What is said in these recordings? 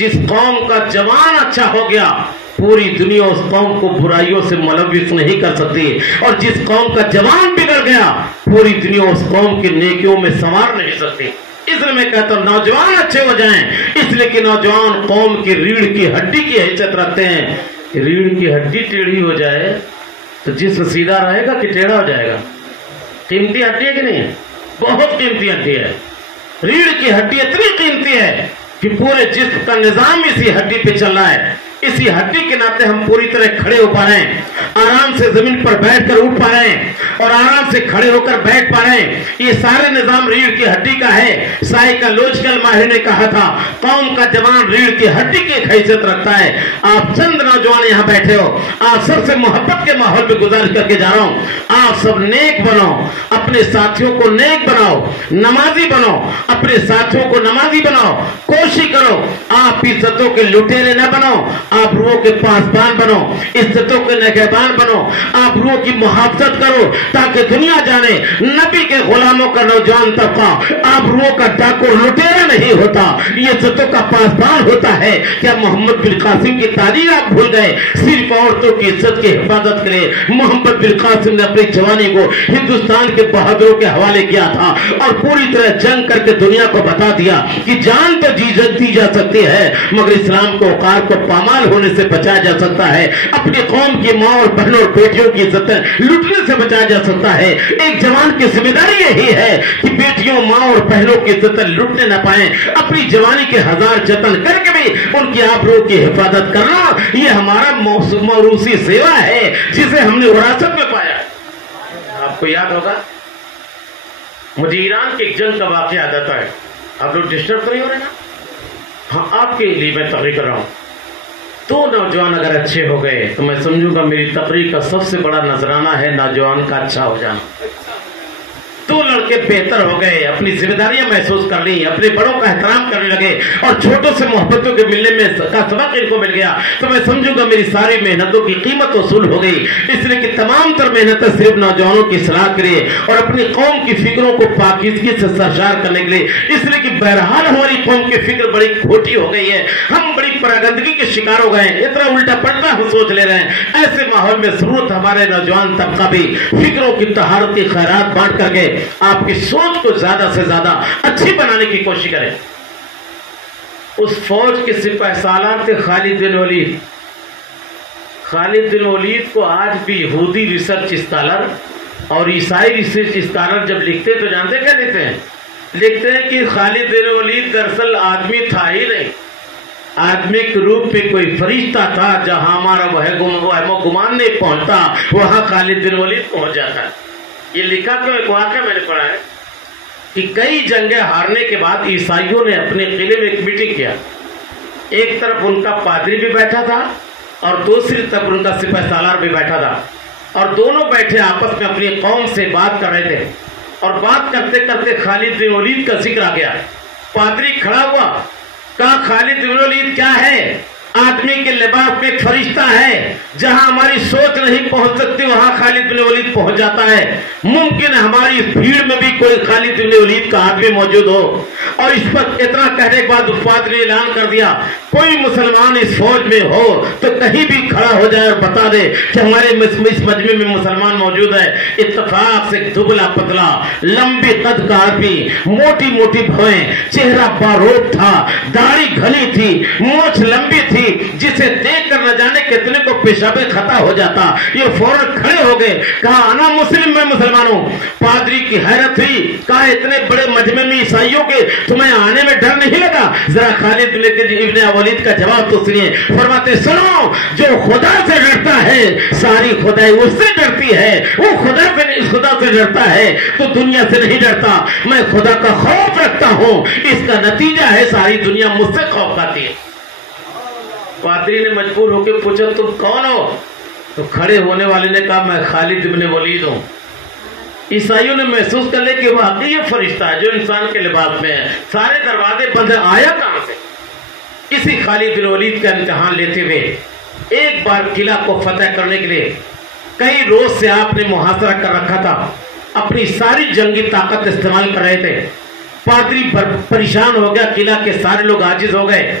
جس قوم کا جوان اچھا ہو گیا پوری دنیا اس قوم کو برائیوں سے ملوث نہیں کر سکتی، اور جس قوم کا جوان بگڑ گیا پوری دنیا اس قوم کی نیکیوں میں سنوار نہیں سکتی۔ اس لیے میں کہتا ہوں نوجوان اچھے ہو جائیں، اس لیے کہ نوجوان قوم کی ریڑھ کی ہڈی کی حیثیت رکھتے ہیں۔ ریڑھ کی ہڈی ٹیڑھی ہو جائے تو جسم سیدھا رہے گا کہ ٹیڑھا ہو جائے گا؟ قیمتی ہڈی ہے کہ نہیں ہے؟ بہت قیمتی ہڈی ہے۔ ریڑھ کی ہڈی اتنی قیمتی ہے کہ پورے جسم کا نظام اسی ہڈی پہ چل رہا ہے۔ اسی ہڈی کے ناطے ہم پوری طرح کھڑے ہو پا رہے ہیں، آرام سے زمین پر بیٹھ کر اٹھ پا رہے ہیں اور آرام سے کھڑے ہو کر بیٹھ پا رہے ہیں۔ یہ سارے نظام ریڑھ کی ہڈی کا ہے۔ سائیکالوجیکل ماہر نے کہا تھا قوم کا جوان ریڑھ کی ہڈی کی ایک حیثیت رکھتا ہے۔ آپ چند نوجوان یہاں بیٹھے ہو، آپ سب سے محبت کے ماحول میں گزارش کر کے جا رہا ہوں، آپ سب نیک بنو، اپنے ساتھیوں کو نیک بناؤ، نمازی بنو، اپنے ساتھیوں کو نمازی بناؤ، کوشش کرو آپ عزتوں کے لٹیرے نہ بنو، آپ روحوں کے پاسبان بنو، عزتوں کے نگہبان بنو، آپ روحوں کی محافظت کرو تاکہ دنیا جانے نبی کے غلاموں کا نوجوان طبقہ آپ روحوں کا ڈاکو لٹیرا نہیں ہوتا، یہ عزتوں کا پاسبان ہوتا ہے۔ کیا محمد بن قاسم کی تاریخ آپ بھول گئے؟ صرف عورتوں کی عزت کی حفاظت کرے محمد بن قاسم نے اپنی جوانی کو ہندوستان کے بہادروں کے حوالے کیا تھا اور پوری طرح جنگ کر کے دنیا کو بتا دیا کہ جان تو دی جا سکتی ہے مگر اسلام کو وقار کو پامال ہونے سے بچایا جا سکتا ہے، اپنی قوم کی ماں اور بہنوں اور بیٹیوں کی عزت لٹنے سے بچایا جا سکتا ہے۔ ایک جوان کی ذمہ داری یہی ہے کہ بیٹیوں ماں اور بہنوں کی عزت لٹنے نہ پائیں، اپنی جوانی کے ہزار جتن کر کے بھی ان کی آبرو کی حفاظت کرنا یہ ہمارا موروثی سیوا ہے جسے ہم نے وراثت میں پایا۔ آپ کو یاد ہوگا مجھے ایران کی ایک جنگ کا واقعہ یاد آتا ہے۔ آپ لوگ ڈسٹرب تو نہیں ہو رہے نا؟ ہاں آپ کے لیے میں تقریر کر رہا ہوں۔ دو نوجوان اگر اچھے ہو گئے تو میں سمجھوں گا میری تقریر کا سب سے بڑا نذرانہ ہے نوجوان کا اچھا ہو جانا۔ دو لڑکے بہتر ہو گئے، اپنی ذمہ داریاں محسوس کر لی، اپنے بڑوں کا احترام کرنے لگے اور چھوٹوں سے محبتوں کے ملنے میں کا سبق ان کو مل گیا تو میں سمجھوں گا میری ساری محنتوں کی قیمت وصول ہو گئی۔ اس لیے کہ تمام تر محنتیں صرف نوجوانوں کی اصلاح کے لیے اور اپنی قوم کی فکروں کو پاکیزگی سے سرشار کرنے کے لیے، اس لیے کہ بہرحال ہماری قوم کی فکر بڑی کھوٹی ہو گئی ہے، ہم بڑی پراگندگی کے شکار ہو گئے ہیں، اتنا الٹا پلٹا ہم سوچ لے رہے ہیں۔ ایسے ماحول میں ضرورت ہمارے نوجوان طبقہ بھی فکروں کی طہارتی خیرات بانٹ کر کے آپ کی سوچ کو زیادہ سے زیادہ اچھی بنانے کی کوشش کریں۔ اس فوج کے سپاہ سالار تھے خالد بن ولید۔ خالد بن ولید کو آج بھی یہودی ریسرچ اسکالر اور عیسائی ریسرچ اسکالر جب لکھتے تو جانتے کیا لکھتے ہیں؟ لکھتے ہیں کہ خالد بن ولید دراصل آدمی تھا ہی نہیں، آدمی کے روپ میں کوئی فرشتہ تھا، جہاں ہمارا وہ گمان نہیں پہنچتا وہاں خالد بن ولید پہنچ جاتا ہے۔ یہ لکھا تو ایک واقعہ میں نے پڑھا ہے کہ کئی جنگیں ہارنے کے بعد عیسائیوں نے اپنے قلعے میں ایک میٹنگ کیا، ایک طرف ان کا پادری بھی بیٹھا تھا اور دوسری طرف ان کا سپاہ سالار بھی بیٹھا تھا اور دونوں بیٹھے آپس میں اپنی قوم سے بات کر رہے تھے اور بات کرتے کرتے خالد بن ولید کا ذکر آ گیا۔ پادری کھڑا ہوا، کہا خالد بن ولید کیا ہے؟ آدمی کے لباس میں ایک فرشتہ ہے، جہاں ہماری سوچ نہیں پہنچ سکتی وہاں خالد بن ولید پہنچ جاتا ہے۔ ممکن ہے ہماری اس بھیڑ میں بھی کوئی خالد بن ولید کا آدمی موجود ہو۔ اور اس پر اتنا کہنے کے بعد پادری نے اعلان کر دیا کوئی مسلمان اس فوج میں ہو تو کہیں بھی کھڑا ہو جائے اور بتا دے کہ ہمارے اس مجمع میں مسلمان موجود ہے۔ اتفاق سے دبلا پتلا لمبی قد کا آدمی، موٹی موٹی بھویں، چہرہ باروب تھا، داڑھی گھنی تھی، مونچھ لمبی تھی، جسے دیکھ کر نہ جانے کتنے کو پیشاب خطا ہو جاتا۔ یہ فوراً کھڑے ہو گئے، کہا انا مسلم، میں مسلمان ہوں۔ پادری کی حیرت ہوئی، کہا اتنے بڑے مجمع میں عیسائیوں کے تمہیں آنے میں ڈر نہیں لگا؟ ذرا خالد ابن ولید کا جواب تو سنیے۔ فرماتے سنو، جو خدا سے ڈرتا ہے ساری خدائی اس سے ڈرتی ہے، وہ خدا سے ڈرتا ہے تو دنیا سے نہیں ڈرتا۔ میں خدا کا خوف رکھتا ہوں، اس کا نتیجہ ہے ساری دنیا مجھ سے خوف کھاتی ہے۔ پادری نے مجبور ہو کے پوچھا تم کون ہو؟ تو کھڑے ہونے والے نے کہا میں خالد ابن ولید ہوں۔ عیسائیوں نے محسوس کر لیا کہ واقعی یہ فرشتہ ہے جو انسان کے لباس میں ہے، سارے دروازے بند ہیں، آیا کہاں سے؟ اسی خالد بن ولید کا امتحان لیتے ہوئے ایک بار قلعہ کو فتح کرنے کے لیے کئی روز سے آپ نے محاصرہ کر رکھا تھا، اپنی ساری جنگی طاقت استعمال کر رہے تھے۔ پادری پریشان ہو گیا، قلعہ کے سارے لوگ عاجز ہو گئے،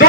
2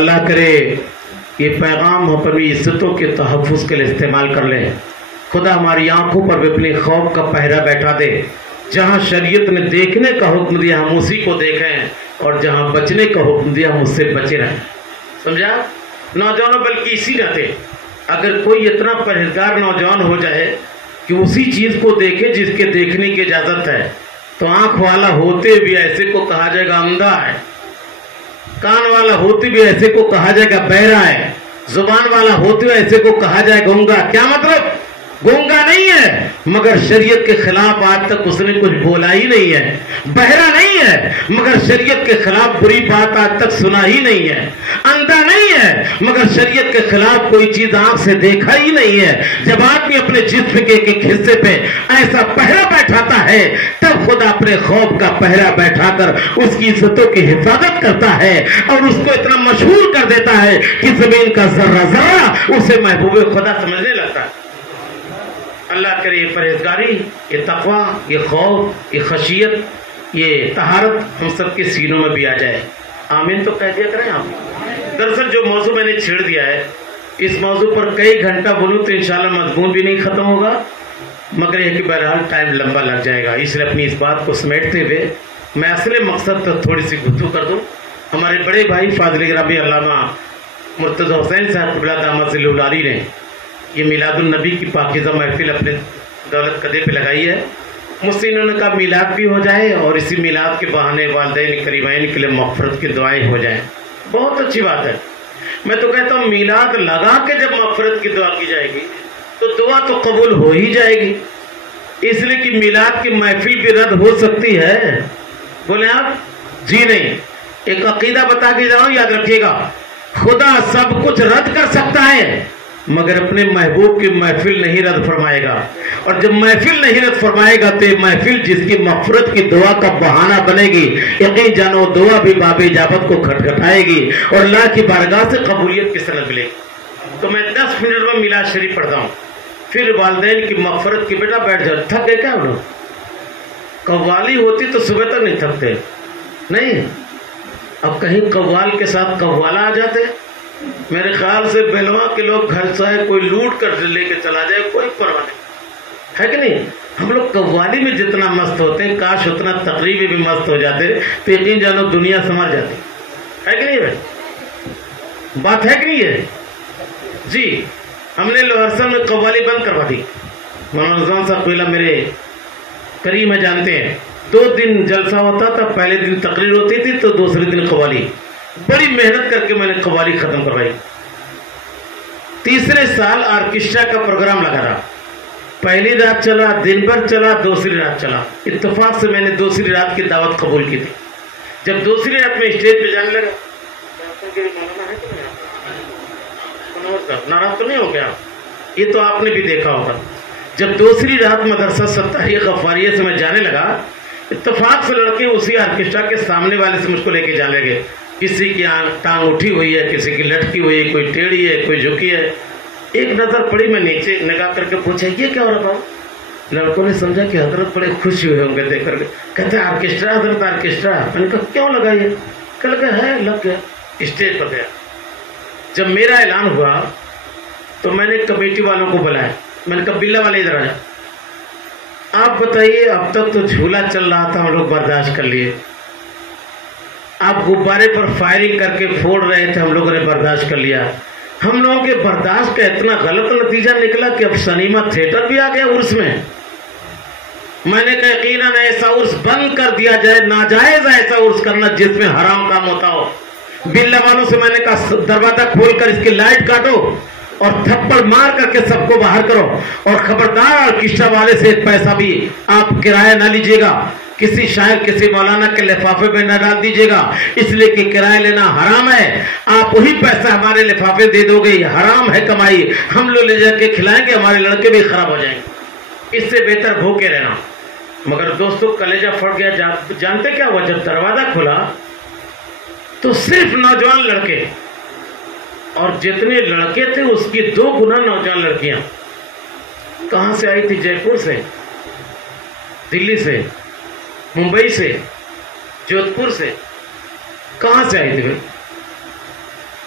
اللہ کرے یہ پیغام ہم اپنی عزتوں کے تحفظ کے لیے استعمال کر لیں. خدا ہماری آنکھوں پر بھی اپنے خوف کا پہرا بیٹھا دے. جہاں شریعت نے دیکھنے کا حکم دیا ہم اسی کو دیکھیں، اور جہاں بچنے کا حکم دیا ہم اس سے بچے رہیں. سمجھا نوجوانوں؟ بلکہ اسی رہتے اگر کوئی اتنا پرہیزگار نوجوان ہو جائے کہ اسی چیز کو دیکھے جس کے دیکھنے کی اجازت ہے، تو آنکھ والا ہوتے بھی ایسے کو کہا جائے گا اندھا ہے، کان والا ہوتے بھی ایسے کو کہا جائے گا بہرا ہے، زبان والا ہوتے ہوئے ایسے کو کہا جائے گونگا. کیا مطلب؟ گونگا نہیں ہے مگر شریعت کے خلاف آج تک اس نے کچھ بولا ہی نہیں ہے. بہرا نہیں ہے مگر شریعت کے خلاف بری بات آج تک سنا ہی نہیں ہے. اندھا نہیں ہے مگر شریعت کے خلاف کوئی چیز آنکھ سے دیکھا ہی نہیں ہے. جب آدمی اپنے جسم کے ایک حصے پہ ایسا پہرا بیٹھاتا ہے تب خدا اپنے خوف کا پہرا بیٹھا کر اس کی عزتوں کی حفاظت کرتا ہے اور اس کو اتنا مشہور کر دیتا ہے کہ زمین کا ذرہ ذرہ اسے محبوب خدا سمجھنے لگتا ہے. اللہ کرے یہ پرہیزگاری، یہ تقوی، یہ خوف، یہ خشیت، یہ طہارت ہم سب کے سینوں میں بھی آ جائے. آمین تو کہہ دیا کریں آپ. دراصل جو موضوع میں نے چھیڑ دیا ہے اس موضوع پر کئی گھنٹہ بولوں تو انشاءاللہ مضمون بھی نہیں ختم ہوگا، مگر یہ کہ بہرحال ٹائم لمبا لگ جائے گا. اس لیے اپنی اس بات کو سمیٹتے ہوئے میں اصل مقصد تک تھوڑی سی گفتگو کر دوں. ہمارے بڑے بھائی فاضل گرامی علامہ مرتضی حسین صاحب قبلہ دامت ظل العالی نے یہ میلاد النبی کی پاکیزہ محفل اپنے دولت قدے پہ لگائی ہے. مجھ سے انہوں نے کہا میلاد بھی ہو جائے اور اسی میلاد کے بہانے والدین کریمین کے لیے مغفرت کی دعائیں ہو جائیں. بہت اچھی بات ہے. میں تو کہتا ہوں میلاد لگا کے جب مغفرت کی دعا کی جائے گی تو دعا تو قبول ہو ہی جائے گی. اس لیے کہ میلاد کی محفل بھی رد ہو سکتی ہے. بولے آپ؟ جی نہیں. ایک عقیدہ بتا کے جاؤ، یاد رکھیے گا خدا سب کچھ رد کر سکتا ہے مگر اپنے محبوب کی محفل نہیں رد فرمائے گا. اور جب محفل نہیں رد فرمائے گا تو یہ محفل جس کی مغفرت کی دعا کا بہانہ بنے گی، یقین جانو دعا بھی باب اجابت کو کھٹکھٹائے گی اور اللہ کی بارگاہ سے قبولیت کی سند ملے گی. تو میں 10 منٹ میں میلاد شریف پڑھتا ہوں، پھر والدین کی مغفرت کی. بیٹا بیٹھ جاؤ. تھک گئے کیا انہوں؟ قوالی ہوتی تو صبح تک نہیں تھکتے نہیں. اب کہیں قوال کے ساتھ قوالا آ جاتے. میرے خیال سے بیلواں کے لوگ گھر سے کوئی لوٹ کر لے کے چلا جائے کوئی پرواہ نہیں ہے کہ نہیں. ہم لوگ قوالی میں جتنا مست ہوتے ہیں کاش اتنا تقریبی بھی مست ہو جاتے تو یقین جانو دنیا سنور جاتی ہے کہ نہیں بھائی؟ بات ہے کہ نہیں ہے؟ جی ہم نے لوہرسن میں قوالی بند کروا دی. مولانا رضوان صاحب قبلہ میرے کریم ہے، جانتے ہیں. 2 دن جلسہ ہوتا تھا، پہلے دن تقریر ہوتی تھی تو دوسرے دن قوالی. بڑی محنت کر کے میں نے قوالی ختم کروائی. تیسرے سال آرکیسٹرا کا پروگرام لگا رہا. پہلی رات چلا، دن بھر چلا، دوسری رات چلا. اتفاق سے میں نے دوسری رات کی دعوت قبول کی تھی. جب دوسری رات میں اسٹیج پہ جانے لگا، ناراض تو نہیں ہو گیا؟ یہ تو آپ نے بھی دیکھا ہوگا. جب دوسری رات مدرسہ ستاریہ غفاریہ سے میں جانے لگا، اتفاق سے لڑکے اسی آرکیسٹرا کے سامنے والے سے مجھ کو لے کے جانے لگے. کسی کی ٹانگ اٹھی ہوئی ہے، کسی کی لٹکی ہوئی ہے، کوئی ٹیڑھی ہے، کوئی جھکی ہے. ایک نظر پڑی، میں نیچے نگاہ کر کے پوچھا یہ کیا ہو رہا تھا؟ لڑکوں نے سمجھا کہ حضرت بڑے خوش ہوئے ہوں گے دیکھ کر کے. کہتے ہیں آرکیسٹرا حضرت آرکیسٹرا. میں نے کہا کیوں لگا یہ؟ کہ لگا ہے، لگ گیا. اسٹیج پر گیا. جب میرا اعلان ہوا تو میں نے کمیٹی والوں کو بلایا. میں نے کہا بلا والے ادھر آئے. آپ بتائیے اب تک تو جھولا چل رہا تھا، ہم لوگ برداشت کر لیے. آپ غبارے پر فائرنگ کر کے پھوڑ رہے تھے، ہم لوگوں نے برداشت کر لیا. ہم لوگوں کے برداشت کا اتنا غلط نتیجہ نکلا کہ اب سنیما تھیٹر بھی آ گیا عرس میں. میں نے کہا یقیناً ایسا عرس بند کر دیا جائے، ناجائز ایسا عرس کرنا جس میں حرام کام ہوتا ہو. بلا والوں سے میں نے کہا دروازہ کھول کر اس کی لائٹ کاٹو اور تھپڑ مار کر کے سب کو باہر کرو، اور خبردار آرکیسٹرا والے سے ایک پیسہ بھی آپ کرایہ نہ لیجیے گا، کسی شاعر کسی مولانا کے لفافے میں نہ ڈال دیجیے گا، اس لیے کہ کرایہ لینا حرام ہے. آپ وہی پیسہ ہمارے لفافے دے دو گے، حرام ہے کمائی، ہم لوگ لے جا کے کھلائیں گے، ہمارے لڑکے بھی خراب ہو جائیں گے. اس سے بہتر بھوکے رہنا. مگر دوستو کلیجہ پھٹ گیا. جانتے کیا ہوا؟ جب دروازہ کھلا تو صرف نوجوان لڑکے، اور جتنے لڑکے تھے اس کی 2 گنا نوجوان لڑکیاں. کہاں سے آئی تھی؟ جے پور سے، دلی سے، ممبئی سے، جودھ پور سے. کہاں سے آئی تھی بھائی؟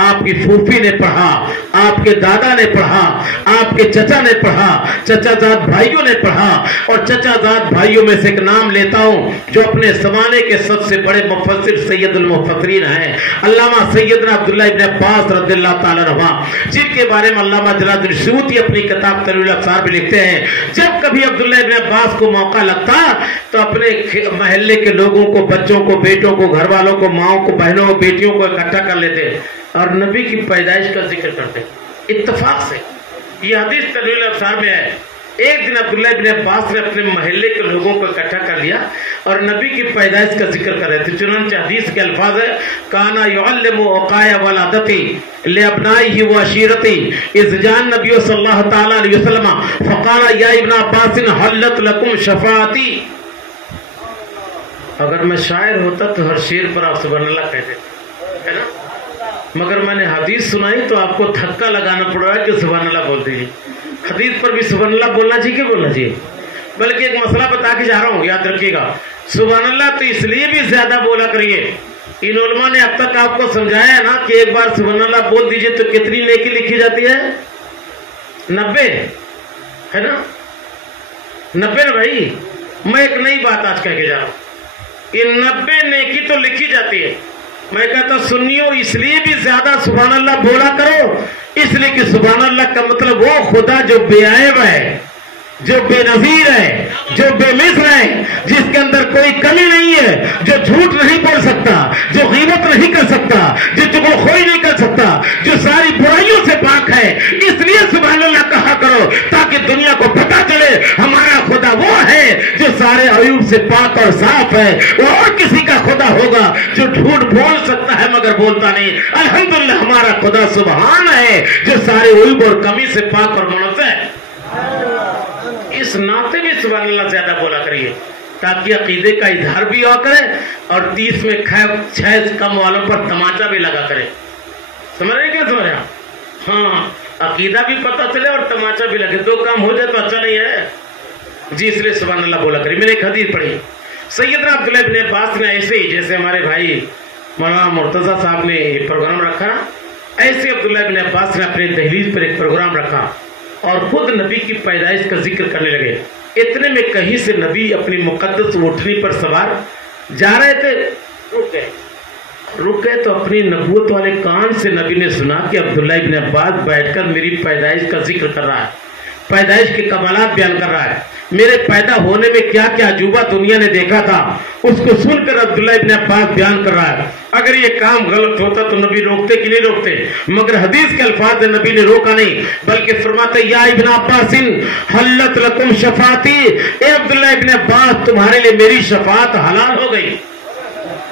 آپ کی پھوپھی نے پڑھا, آپ کے دادا نے پڑھا, آپ کے چچا نے پڑھا, چچا زاد بھائیوں نے پڑھا, اور چچا زاد بھائیوں میں سے ایک نام لیتا ہوں جو اپنے زمانے کے سب سے بڑے مفسر سید المفسرین ہیں, علامہ سیدنا عبداللہ ابن عباس رضی اللہ تعالیٰ عنہ, جن کے بارے میں علامہ جلال الدین سیوطی اپنی کتاب تنویر الافسار میں لکھتے ہیں, جب کبھی عبداللہ ابن عباس کو موقع لگتا تو اپنے محلے کے لوگوں کو, بچوں کو, بیٹوں کو, گھر والوں کو, ماؤں کو, بہنوں کو, بیٹیوں کو اکٹھا کر لیتے اور نبی کی پیدائش کا ذکر کرتے اتفاق سے. یہ حدیث تنویر الافسار میں ہے. ایک دن عبداللہ ابن عباس نے اپنے محلے کے لوگوں کو اکٹھا کر لیا اور نبی کی پیدائش کا ذکر کر رہے تھے. چنانچہ حدیث کے الفاظ ہے, کانا یعلم اوقایا ولادتی لابنائه وعشیرتی اذ جاء النبی صلی اللہ تعالی علیہ وسلم فقال یا ابن عباس حلت لکم شفاعتی. اگر میں شاعر ہوتا تو ہر شعر پر آپ سبحان اللہ کہتے ہے نا, مگر میں نے حدیث سنائی تو آپ کو دھکا لگانا پڑ رہا ہے کہ سبحان اللہ بول دیجیے. حدیث پر بھی سبحان اللہ بولنا چاہیے کہ بولنا چاہیے؟ بلکہ ایک مسئلہ بتا کے جا رہا ہوں, یاد رکھیے گا. سبحان اللہ تو اس لیے بھی زیادہ بولا کریے, ان علماء نے اب تک آپ کو سمجھایا ہے نا کہ ایک بار سبحان اللہ بول دیجئے تو کتنی نیکی لکھی جاتی ہے؟ 90 ہے نا, 90 نا بھائی. میں ایک نئی بات آج کہہ کے جا رہا ہوں, یہ 90 نیکی تو لکھی جاتی ہے. میں کہتا ہوں سنیو, اس لیے بھی زیادہ سبحان اللہ بولا کرو, اس لیے کہ سبحان اللہ کا مطلب وہ خدا جو بے عیب ہے, جو بے نظیر ہے, جو بے مثل ہے, جس کے اندر کوئی کمی نہیں ہے, جو جھوٹ نہیں بول سکتا, جو غیبت نہیں کر سکتا, جو چغلخوری نہیں کر سکتا, جو ساری برائیوں سے پاک ہے. اس لیے سبحان اللہ کہا کرو تاکہ دنیا کو پتہ چلے ہمارا خدا وہ ہے جو سارے عیوب سے پاک اور صاف ہے. اور کسی کا خدا ہوگا جو جھوٹ بول سکتا ہے مگر بولتا نہیں. الحمدللہ ہمارا خدا سبحان ہے جو سارے عیوب اور کمی سے پاک اور منزہ ہے. اس ناطے میں سبحان اللہ زیادہ بولا کریے تاکہ عقیدے کا اظہار بھی ہوا کرے اور 30 میں 6 کم والوں پر تماچا بھی لگا کرے. سمجھ رہے کیا سمجھ رہے ہیں؟ ہاں, عقیدہ بھی پتہ چلے اور تماچا بھی لگے, 2 کام ہو جائے تو اچھا نہیں ہے جی. اس لیے سبحان اللہ بولا کریے. میں نے ایک حدیث پڑھی, سیدنا عبداللہ ابن عباس نے ایسے ہی جیسے ہمارے بھائی مولانا مرتضیٰ صاحب نے یہ پروگرام رکھا, ایسے عبداللہ ابن عباس نے اپنے دہلیز پر ایک پروگرام رکھا اور خود نبی کی پیدائش کا ذکر کرنے لگے. اتنے میں کہیں سے نبی اپنی مقدس اونٹنی پر سوار جا رہے تھے, رک گئے تو اپنی نبوت والے کان سے نبی نے سنا کہ عبداللہ ابن عباس بیٹھ کر میری پیدائش کا ذکر کر رہا ہے, پیدائش کے کمالات بیان کر رہا ہے, میرے پیدا ہونے میں کیا کیا عجوبہ دنیا نے دیکھا تھا اس کو سن کر عبداللہ ابن عباس بیان کر رہا ہے. اگر یہ کام غلط ہوتا تو نبی روکتے کہ نہیں روکتے, مگر حدیث کے الفاظ میں نبی نے روکا نہیں بلکہ فرماتے یا ابن عباس حلت لکم شفاعتی, اے عبداللہ ابن عباس تمہارے لیے میری شفاعت حلال ہو گئی.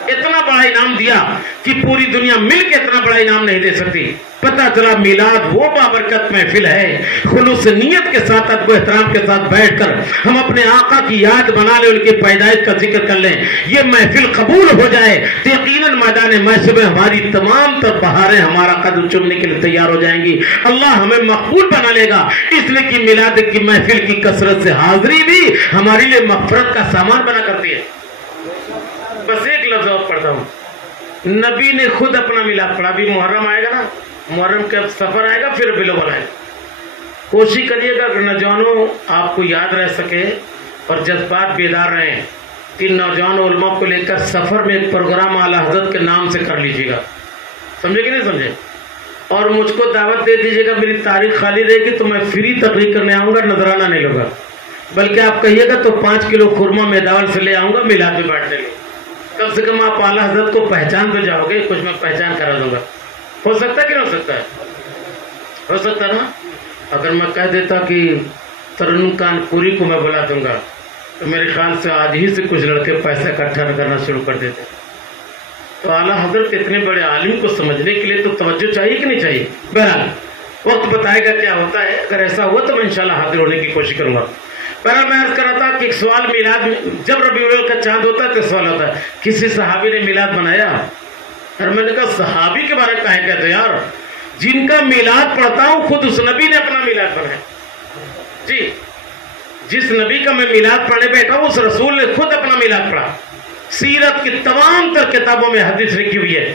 اتنا بڑا انعام دیا کہ پوری دنیا مل کے اتنا بڑا انعام نہیں دے سکتی. پتہ چلا میلاد وہ بابرکت محفل ہے, خلوص نیت کے ساتھ ادب و احترام کے ساتھ بیٹھ کر ہم اپنے آقا کی یاد بنا لیں, ان کی پیدائش کا ذکر کر لیں, یہ محفل قبول ہو جائے تو یقیناً میدان محشر میں ہماری تمام تر بہاریں ہمارا قدم چومنے کے لیے تیار ہو جائیں گی. اللہ ہمیں مقبول بنا لے گا. اس لیے کہ میلاد کی محفل کی کثرت سے حاضری بھی ہمارے لیے مغفرت کا سامان بنا کرتی ہے. بس ایک لفظ اور پڑھتا ہوں, نبی نے خود اپنا میلاد پڑھا. بھی محرم آئے گا نا, محرم کا سفر آئے گا, پھر ربیع الاول آئے گا. کوشش کریے گا کہ نوجوانوں آپ کو یاد رہ سکے اور جذبات بیدار رہیں. 3 نوجوان علماء کو لے کر سفر میں ایک پروگرام اعلیٰ حضرت کے نام سے کر لیجیے گا, سمجھے کہ نہیں سمجھے, اور مجھ کو دعوت دے دیجیے گا. میری تاریخ خالی رہے گی تو میں فری تقریر کرنے آؤں گا, نذرانہ نہیں لوں گا, بلکہ آپ کہیے گا تو 5 کلو خورمہ میداول سے لے آؤں گا میلاد میں بیٹھنے کے. کم سے کم آپ اعلیٰ حضرت کو پہچان تو جاؤ گے, کچھ میں پہچان کرا دوں گا. ہو سکتا ہے کہ نہیں ہو سکتا ہے؟ ہو سکتا نا. اگر میں کہہ دیتا کہ ترنم کانپوری کو میں بلا دوں گا تو میرے خیال سے آج ہی سے کچھ لڑکے پیسہ اکٹھا کرنا شروع کر دیتے. تو اعلیٰ حضرت اتنے بڑے عالم کو سمجھنے کے لیے تو توجہ چاہیے کہ نہیں چاہیے؟ بہرحال وقت بتائے گا کیا ہوتا ہے. اگر ایسا ہوا تو میں انشاءاللہ حاضر ہونے کی کوشش کروں گا. پہلا میں عرض کر رہا تھا کہ ایک سوال میلاد میں, جب ربیع الاول کا چاند ہوتا ہے تو سوال ہوتا ہے کسی صحابی نے میلاد بنایا؟ اور میں نے کہا صحابی کے بارے میں کہیں کہتے یار, جن کا میلاد پڑھتا ہوں خود اس نبی نے اپنا میلاد بنایا. جی, جس نبی کا میں میلاد پڑھنے بیٹھا ہوں اس رسول نے خود اپنا میلاد پڑھا. سیرت کی تمام تر کتابوں میں حدیث لکھی ہوئی ہے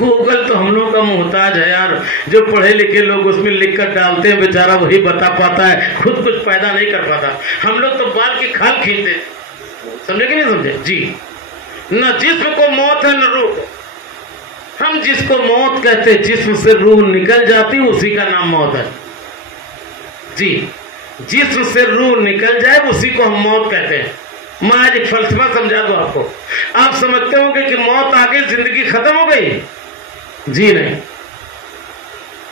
گوگل تو ہم لوگ کا محتاج ہے یار، جو پڑھے لکھے لوگ اس میں لکھ کر ڈالتے ہیں بیچارہ وہی بتا پاتا ہے، خود کچھ پیدا نہیں کر پاتا۔ ہم لوگ تو بال کی کھال کھینچتے، سمجھے کہ نہیں سمجھے؟ جی، نہ جسم کو موت ہے نہ روح۔ ہم جس کو موت کہتے جسم سے روح نکل جاتی اسی کا نام موت ہے۔ جی، جسم سے روح نکل جائے اسی کو ہم موت کہتے ہیں۔ میں آج ایک فلسفہ سمجھا دوں آپ کو۔ آپ سمجھتے ہوں گے کہ موت آ گئی زندگی ختم ہو گئی؟ جی نہیں،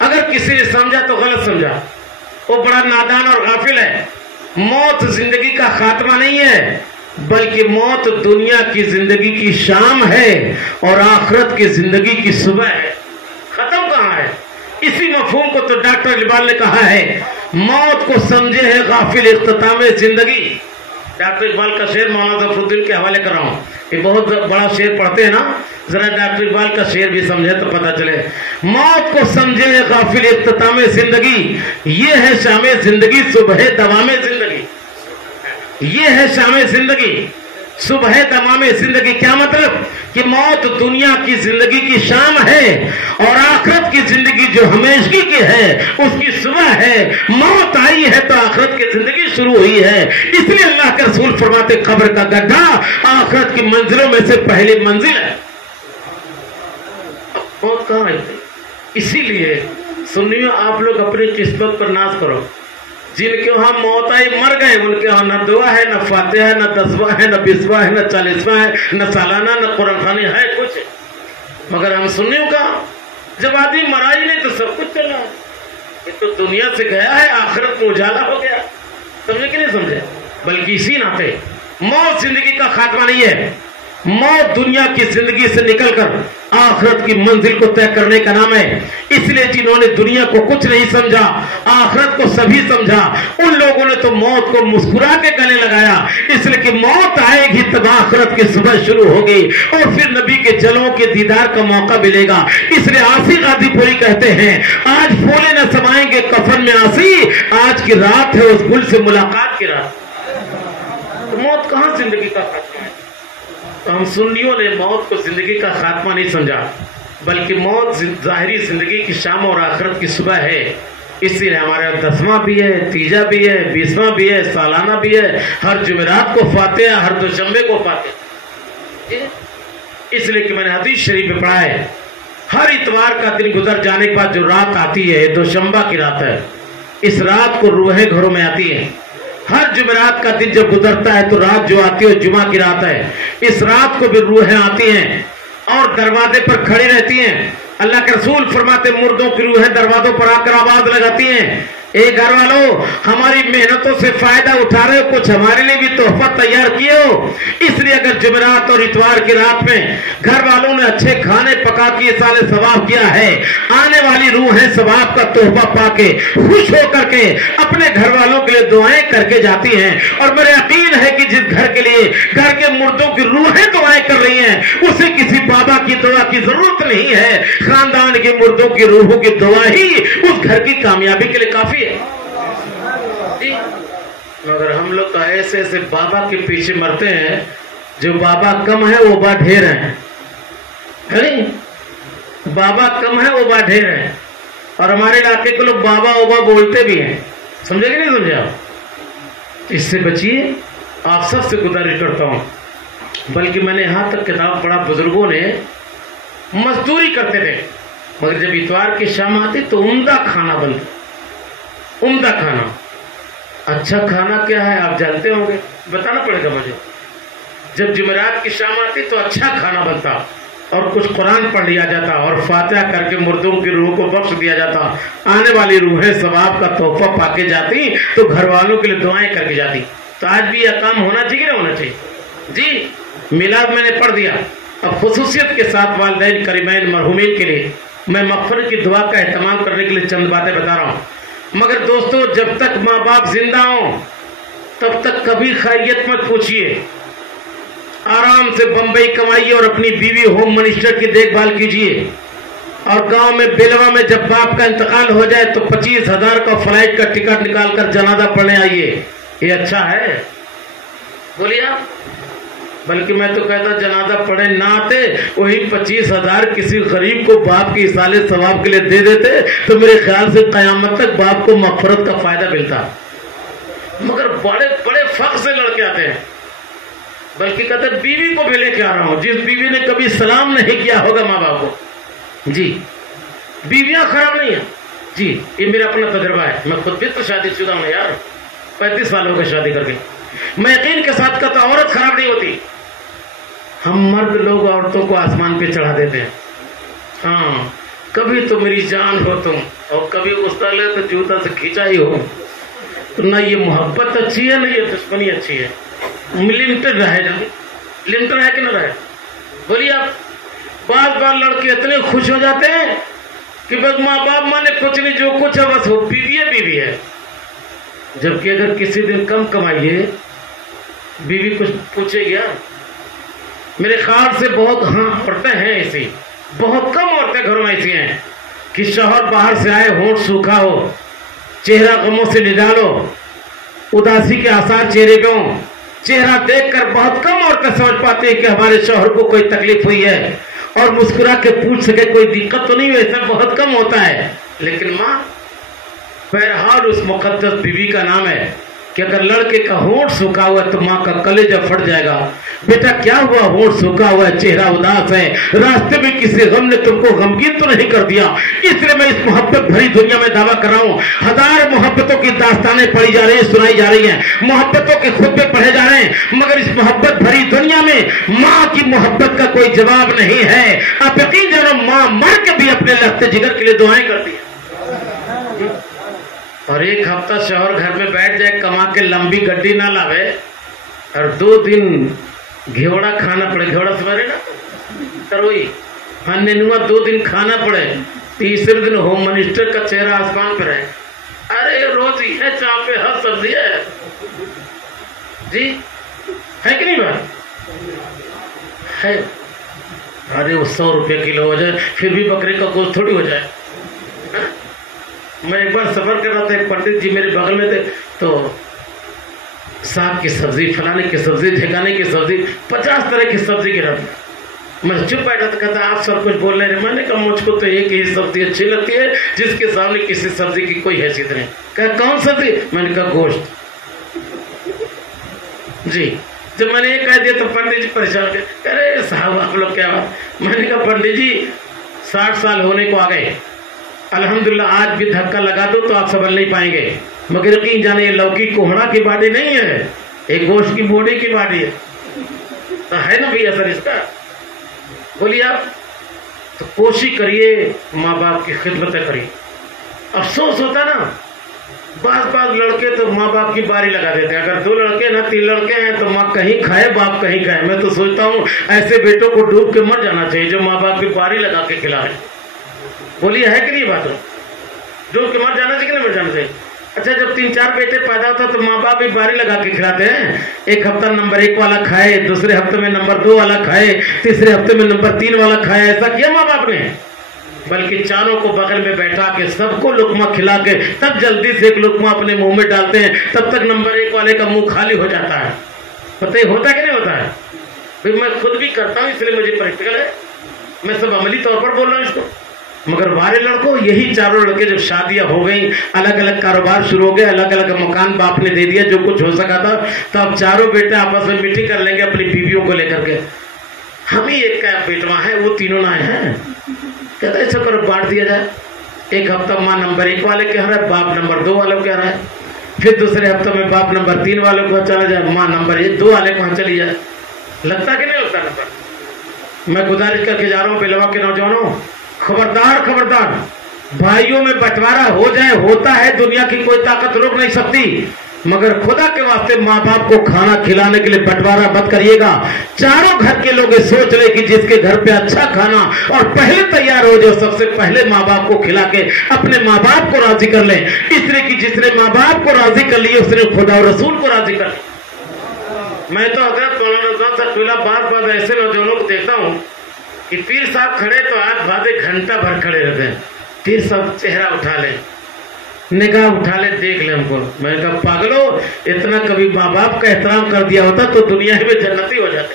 اگر کسی نے سمجھا تو غلط سمجھا، وہ بڑا نادان اور غافل ہے۔ موت زندگی کا خاتمہ نہیں ہے، بلکہ موت دنیا کی زندگی کی شام ہے اور آخرت کی زندگی کی صبح ہے۔ ختم کہاں ہے؟ اسی مفہوم کو تو ڈاکٹر اقبال نے کہا ہے، موت کو سمجھے ہے غافل اختتام زندگی۔ ڈاکٹر اقبال کا شعر مولانا ظفر الدین کے حوالے کر رہا ہوں، یہ بہت بڑا شعر پڑھتے ہیں نا، ذرا ڈاکٹر اقبال کا شعر بھی سمجھے تو پتہ چلے۔ موت کو سمجھے ہے غافل اختتام زندگی، یہ ہے شام زندگی صبح دوام زندگی۔ یہ ہے شام زندگی صبح دوام زندگی۔ کیا مطلب؟ کہ موت دنیا کی زندگی کی شام ہے اور آخرت کی زندگی جو ہمیشگی کی ہے اس کی صبح ہے۔ موت آئی ہے تو آخرت کی زندگی شروع ہوئی ہے۔ اس لیے اللہ کے رسول فرماتے قبر کا گڈھا آخرت کی منزلوں میں سے پہلی منزل ہے۔ موت کہاں ہے؟ اسی لیے سنیو، آپ لوگ اپنی قسمت پر ناز کرو۔ جن کے وہاں موت آئی مر گئے، ان کے وہاں نہ دعا ہے، نہ فاتحہ ہے، نہ 10واں ہے، نہ 20واں ہے، نہ 40واں ہے، نہ سالانہ، نہ قرآن خوانی ہے کچھ۔ مگر ہم سنیوں کا جب آدمی مرا ہی نہیں تو سب کچھ چلا، یہ تو دنیا سے گیا ہے، آخرت میں اجالا ہو گیا۔ سمجھے کہ نہیں سمجھے؟ بلکہ اسی ناطے موت زندگی کا خاتمہ نہیں ہے، موت دنیا کی زندگی سے نکل کر آخرت کی منزل کو طے کرنے کا نام ہے۔ اس لیے جنہوں نے دنیا کو کچھ نہیں سمجھا آخرت کو سبھی سمجھا، ان لوگوں نے تو موت کو مسکرا کے گلے لگایا، اس لیے کہ موت آئے گی تب آخرت کی صبح شروع ہوگی اور پھر نبی کے جلوں کے دیدار کا موقع ملے گا۔ اس لیے آسی غازی پوری کہتے ہیں، آج پھولے نہ سمائیں گے کفن میں آسی، آج کی رات ہے اس گل سے ملاقات کی رات۔ تو موت کہاں زندگی کا خاتمہ ہے؟ تو ہم سنیوں نے موت کو زندگی کا خاتمہ نہیں سمجھا، بلکہ موت ظاہری زندگی کی شام اور آخرت کی صبح ہے۔ اس لیے ہمارے 10واں بھی ہے، تیجا بھی ہے، 20واں بھی ہے، سالانہ بھی ہے، ہر جمعرات کو فاتحہ، ہر دوشنبے کو فاتحہ۔ اس لیے کہ میں نے حدیث شریف میں پڑھا ہے، ہر اتوار کا دن گزر جانے کے بعد جو رات آتی ہے دوشنبہ کی رات ہے، اس رات کو روحیں گھروں میں آتی ہیں۔ ہر جمعرات کا دن جب گزرتا ہے تو رات جو آتی ہے جمعہ کی رات ہے، اس رات کو بھی روحیں آتی ہیں اور دروازے پر کھڑی رہتی ہیں۔ اللہ کے رسول فرماتے مردوں کی روحیں دروازوں پر آ کر آواز لگاتی ہیں، اے گھر والوں، ہماری محنتوں سے فائدہ اٹھا رہے ہو، کچھ ہمارے لیے بھی تحفہ تیار کیے ہو۔ اس لیے اگر جمعرات اور اتوار کی رات میں گھر والوں نے اچھے کھانے پکا کے سال ثواب کیا ہے، آنے والی روحیں ثواب کا تحفہ پا کے خوش ہو کر کے اپنے گھر والوں کے لیے دعائیں کر کے جاتی ہیں۔ اور میرا یقین ہے کہ جس گھر کے لیے گھر کے مردوں کی روحیں دعائیں کر رہی ہیں اسے کسی بابا کی دعا کی ضرورت نہیں ہے، خاندان کے مردوں کی روحوں کی دعا ہی اس گھر کی کامیابی کے لیے کافی ہے۔ مگر ہم لوگ تو ایسے ایسے بابا کے پیچھے مرتے ہیں، جو بابا کم ہے وہ با ڈھیر ہیں، بابا کم ہے وہ با ڈھیر ہیں، اور ہمارے علاقے کے لوگ بابا اوبا بولتے بھی ہیں۔ سمجھے کہ نہیں سمجھے آپ؟ اس سے بچیے، آپ سب سے گزارش کرتا ہوں۔ بلکہ میں نے یہاں تک کتاب پڑھا، بزرگوں نے مزدوری کرتے تھے مگر جب اتوار کی شام آتی تو عمدہ کھانا بنتا، عمدہ کھانا۔ اچھا کھانا کیا ہے آپ جانتے ہوں گے، بتانا پڑے گا مجھے۔ جب جمعرات کی شام آتی تو اچھا کھانا بنتا اور کچھ قرآن پڑھ لیا جاتا اور فاتحہ کر کے مردوں کی روح کو بخش دیا جاتا، آنے والی روحیں ثواب کا تحفہ پا کے جاتی تو گھر والوں کے لیے دعائیں کر کے جاتی۔ تو آج بھی یہ کام ہونا چاہیے نہ ہونا چاہیے؟ جی، میلاد میں نے پڑھ دیا۔ اب خصوصیت کے ساتھ والدین کریمین مرحومین کے لیے میں مغفرت کی دعا کا اہتمام کرنے کے لیے چند باتیں بتا رہا ہوں۔ مگر دوستو، جب تک ماں باپ زندہ ہوں تب تک کبھی خیریت مت پوچھیے، آرام سے بمبئی کمائیے اور اپنی بیوی ہوم منسٹر کی دیکھ بھال کیجیے، اور گاؤں میں بیلوا میں جب باپ کا انتقال ہو جائے تو 25,000 کا فلائٹ کا ٹکٹ نکال کر جنازہ پڑھنے آئیے۔ یہ اچھا ہے؟ بولیے آپ، بلکہ میں تو کہتا جنازہ پڑھے نہ آتے وہی 25,000 کسی غریب کو باپ کے اصالے ثواب کے لیے دے دیتے تو میرے خیال سے قیامت تک باپ کو مغفرت کا فائدہ ملتا. مگر بڑے بڑے فخر سے لڑکے آتے ہیں، بلکہ کہتے ہیں بیوی کو بھی لے کے آ رہا ہوں، جس بیوی نے کبھی سلام نہیں کیا ہوگا ماں باپ کو. جی بیویاں خراب نہیں ہیں جی، یہ میرا اپنا تجربہ ہے. میں خود بھی تو شادی شدہ ہوں یار، 35 سال ہو گئے شادی کر کے. میں یقین کے ساتھ کہتا ہوں عورت خراب نہیں ہوتی. ہم مرد لوگ عورتوں کو آسمان پہ چڑھا دیتے ہیں. ہاں کبھی تو میری جان ہو تم، اور کبھی غصہ لے تو جوتا سے کھینچا ہی ہو. تو نہ یہ محبت اچھی ہے نہ یہ دشمنی اچھی ہے. لمٹڈ رہے جلدی، لمٹڈ ہے کہ نہ رہے. بولیے آپ بعض بار لڑکے اتنے خوش ہو جاتے ہیں کہ بس ماں باپ مانے کچھ نہیں، جو کچھ ہے بس وہ بیوی ہے. جبکہ اگر کسی دن کم کمائیے بیوی کچھ پوچھے گیا. میرے خیال سے بہت عورتیں ہیں ایسی، بہت کم عورتیں گھروں میں ایسی ہیں کہ شوہر باہر سے آئے، ہونٹ سوکھا ہو، چہرہ غموں سے نڈالو، اداسی کے آثار چہرے پہ ہوں، چہرہ دیکھ کر بہت کم عورتیں سمجھ پاتی ہیں کہ ہمارے شوہر کو کوئی تکلیف ہوئی ہے، اور مسکرا کے پوچھ سکے کوئی دقت تو نہیں ہوئی. ایسا بہت کم ہوتا ہے. لیکن ماں بہرحال اس مقدس بیوی کا نام ہے کہ اگر لڑکے کا ہونٹ سوکھا ہوا ہے تو ماں کا کلیجہ پھٹ جائے گا. بیٹا کیا ہوا؟ ہونٹ سوکھا ہوا ہے، چہرہ اداس ہے، راستے میں کسی غم نے تم کو غمگین تو نہیں کر دیا. اس لیے میں اس محبت بھری دنیا میں دعویٰ کر رہا ہوں. 1000 محبتوں کی داستانیں پڑھی جا رہی ہیں، سنائی جا رہی ہیں، محبتوں کے خطبے پڑھے جا رہے ہیں، مگر اس محبت بھری دنیا میں ماں کی محبت کا کوئی جواب نہیں ہے. آپ یقین جانو ماں مر کے بھی اپنے لگتے جگر کے لیے دعائیں کرتی ہے. اور ایک ہفتہ شوہر گھر میں بیٹھ جائے، کما کے لمبی گڈی نہ لاوے، اور 2 دن گھیوڑا کھانا پڑے. گھیوڑا سمجھ رہے نا، تروئی. ہاں نینوا 2 دن کھانا پڑے، تیسرے دن ہوم منسٹر کا چہرہ آسمان پہ رہے. ارے روز یہ چاہ پہ ہر سبزی ہے جی، ہے کہ نہیں بات ہے. ارے وہ 100 روپے کلو ہو جائے پھر بھی بکری کا گوشت تھوڑی ہو جائے. میں ایک بار سفر کر رہا تھا، ایک پنڈت جی میرے بغل میں تھے، تو ساگ کی سبزی، فلانے کی سبزی، ٹھکانے کی سبزی، 50 طرح کی سبزی کی رہتی. میں چپ بیٹھا تھا، کہتا آپ سب کچھ بول رہے ہیں. میں نے کہا مجھ کو تو ایک ہی سبزی اچھی لگتی ہے جس کے سامنے کسی سبزی کی کوئی حیثیت نہیں. کہا کون سبزی؟ میں نے کہا گوشت. جی جب میں نے یہ کہہ دیا تو پنڈت جی پریشان ہو گئے. کہہ رہے صاحب آپ لوگ کیا بات. میں نے کہا پنڈت جی 60 سال ہونے کو آ گئے، الحمدللہ آج بھی دھکا لگا دو تو آپ سنبھل نہیں پائیں گے. مگر یقین جانے یہ لوکی کوہڑا کی باڈی نہیں ہے، ایک گوشت کی بوڈی کی باڈی ہے. تو ہے نا بھی اثر اس کا. بولیے آپ تو کوشش کریے ماں باپ کی خدمتیں کریے. افسوس ہوتا نا بعض لڑکے تو ماں باپ کی باری لگا دیتے ہیں. اگر 2 لڑکے نہ 3 لڑکے ہیں تو ماں کہیں کھائے باپ کہیں کھائے. میں تو سوچتا ہوں ایسے بیٹوں کو ڈوب کے مر جانا چاہیے جو ماں باپ کی باری لگا کے کھلا رہے. بولیے ہے کہ نہیں بات؟ ڈوب کے مر جانا چاہیے کہ نہیں مر جانا چاہیے. اچھا جب 3-4 بیٹے پیدا ہوتا تو ماں باپ بھی باری لگا کے کھلاتے ہیں. ایک ہفتہ نمبر 1 والا کھائے، دوسرے ہفتے میں نمبر 2 والا کھائے، تیسرے ہفتے میں نمبر 3 والا کھائے. ایسا کیا ماں باپ نے؟ بلکہ چاروں کو بغل میں بیٹھا کے سب کو لقمہ کھلا کے تب جلدی سے ایک لقمہ اپنے منہ میں ڈالتے ہیں، تب تک نمبر 1 والے کا منہ خالی ہو جاتا ہے. پتہ ہی ہوتا کہ نہیں ہوتا ہے؟ پھر میں خود بھی کرتا ہوں، اس لیے مجھے پریکٹیکل ہے، میں سب عملی طور پر بول رہا ہوں اس کو. مگر ہمارے لڑکوں یہی چاروں لڑکے جب شادیاں ہو گئیں، الگ الگ کاروبار شروع ہو گئے، الگ الگ مکان باپ نے دے دیا جو کچھ ہو سکا تھا، تو اب چاروں بیٹے آپس میں میٹنگ کر لیں گے اپنی بیویوں کو لے کر کے. ہم ہی ایک کا بیٹوا ہے، وہ تینوں نہ ہیں. کہتا ہے ایسا کرو بانٹ دیا جائے. ایک ہفتہ ماں نمبر 1 والے کہہ رہا ہے، باپ نمبر 2 والے کہہ رہا ہے. پھر دوسرے ہفتے میں باپ نمبر 3 والے کو چلا جائے، ماں نمبر 2 والے کو چلی جائے. لگتا کہ نہیں لگتا نمبر؟ میں گزارش کر کے جا رہا ہوں پہلوا کے نوجوانوں، خبردار بھائیوں میں بٹوارا ہو جائے. ہوتا ہے، دنیا کی کوئی طاقت روک نہیں سکتی، مگر خدا کے واسطے ماں باپ کو کھانا کھلانے کے لیے بٹوارا مت کریے گا. چاروں گھر کے لوگ سوچ لیں کہ جس کے گھر پہ اچھا کھانا اور پہلے تیار ہو جو سب سے پہلے ماں باپ کو کھلا کے اپنے ماں باپ کو راضی کر لیں. اس لیے کہ جس نے ماں باپ کو راضی کر لیا اس نے خدا اور رسول کو راضی کر لیا. میں تو حضرت مولانا رضوان صاحب قبلہ بعض ایسے نوجوانوں کو دیکھتا ہوں کہ پیر صاحب کھڑے تو آج بعد 1 گھنٹہ بھر کھڑے رہتے ہیں. پیر صاحب چہرہ اٹھا لیں، نگاہ اٹھا لے، دیکھ لیں ہم کو. میں نے کہا پاگلو، اتنا کبھی ماں باپ کا احترام کر دیا ہوتا تو دنیا میں جنتی ہو جاتے.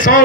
100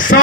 100